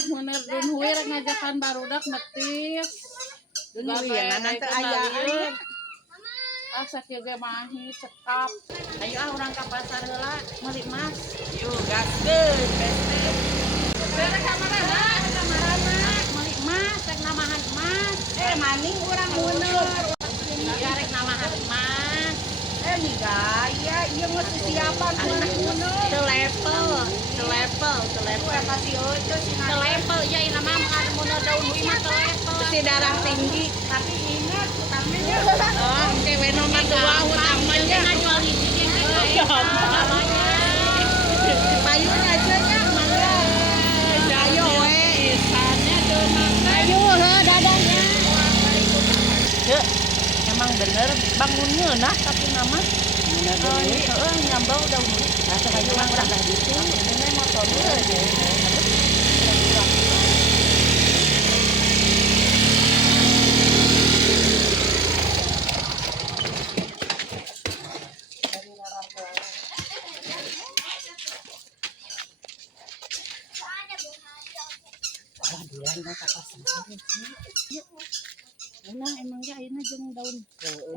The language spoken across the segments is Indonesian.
rek bener dun huir ngajakan barudak metis. Dun huir nanti aya. Asa kieu ge mahi cekap. Ayo orang ka pasar heula meuli emas. Yuk gaskeun beste. Bere kamarana, Meuli emas rek namahan emas. maning urang muneur. Ya rek namahan emas. Nih gaya, ieu mah siapan urang muneur. Teu level. Pasti ojo sih Teu level ya ieu mah ada muneur daun hui mah teu level. si darah tinggi, tapi ingat utamanya. Oh, cewek nomor 2 utamanya ngajual hiji ge namanya. Payun aja nya mana. Ayo we. Isannya deunang. Ayo he dadanya. Cek, emang bener bangunnya nah tapi nama nyambau daun hui. Rasa kayu urang dah gitu. Ini motor aja. Nah emangnya ayeuna jeung daun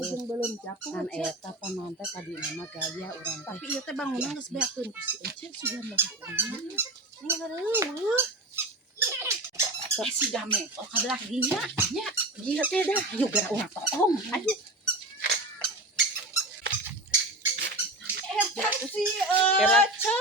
jeung belum capung Kan eta panon teh tadi nama gaya urang teh. tapi ieu teh bangunan geus beakeun ku si Ece sudah melakukannya. Ini hareueuh. Si game oh kabelah dinya nya dia teh dah ayo geura urang tokong ayo. Eta si Ece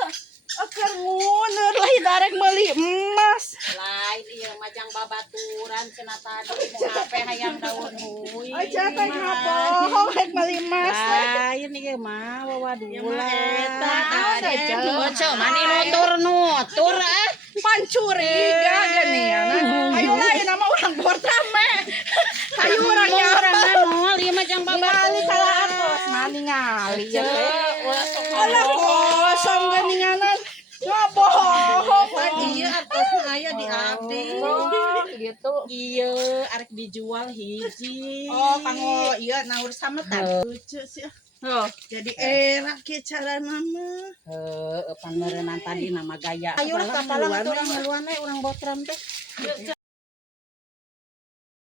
akan nguneur lah darek meuli emas. Lain ieu majang babaturan cenah tadi mau ngape hayang daun hui. Aja teh ngapoh rek meuli emas. Lain ieu mah wawadulan. Eta Ece. Bocah mani nutur ah. Pancuriga geuningan. Ayo lah ieu nama urang bortame. Ayo urang Urang nol ieu majang babaturan. babaturan. Salah atos mani ngali ya teh. Alah Alah kosong geuninganan. Ngabohong tadi. ieu artosna aya di abdi. Gitu. Ieu arek dijual hiji. Oh, kanggo ieu naur sametan. Lucu sih. Oh, jadi era kieu carana mah. Pamerenan tadi nama gaya. Ayo lah kapalang urang ngeluan we urang botram teh.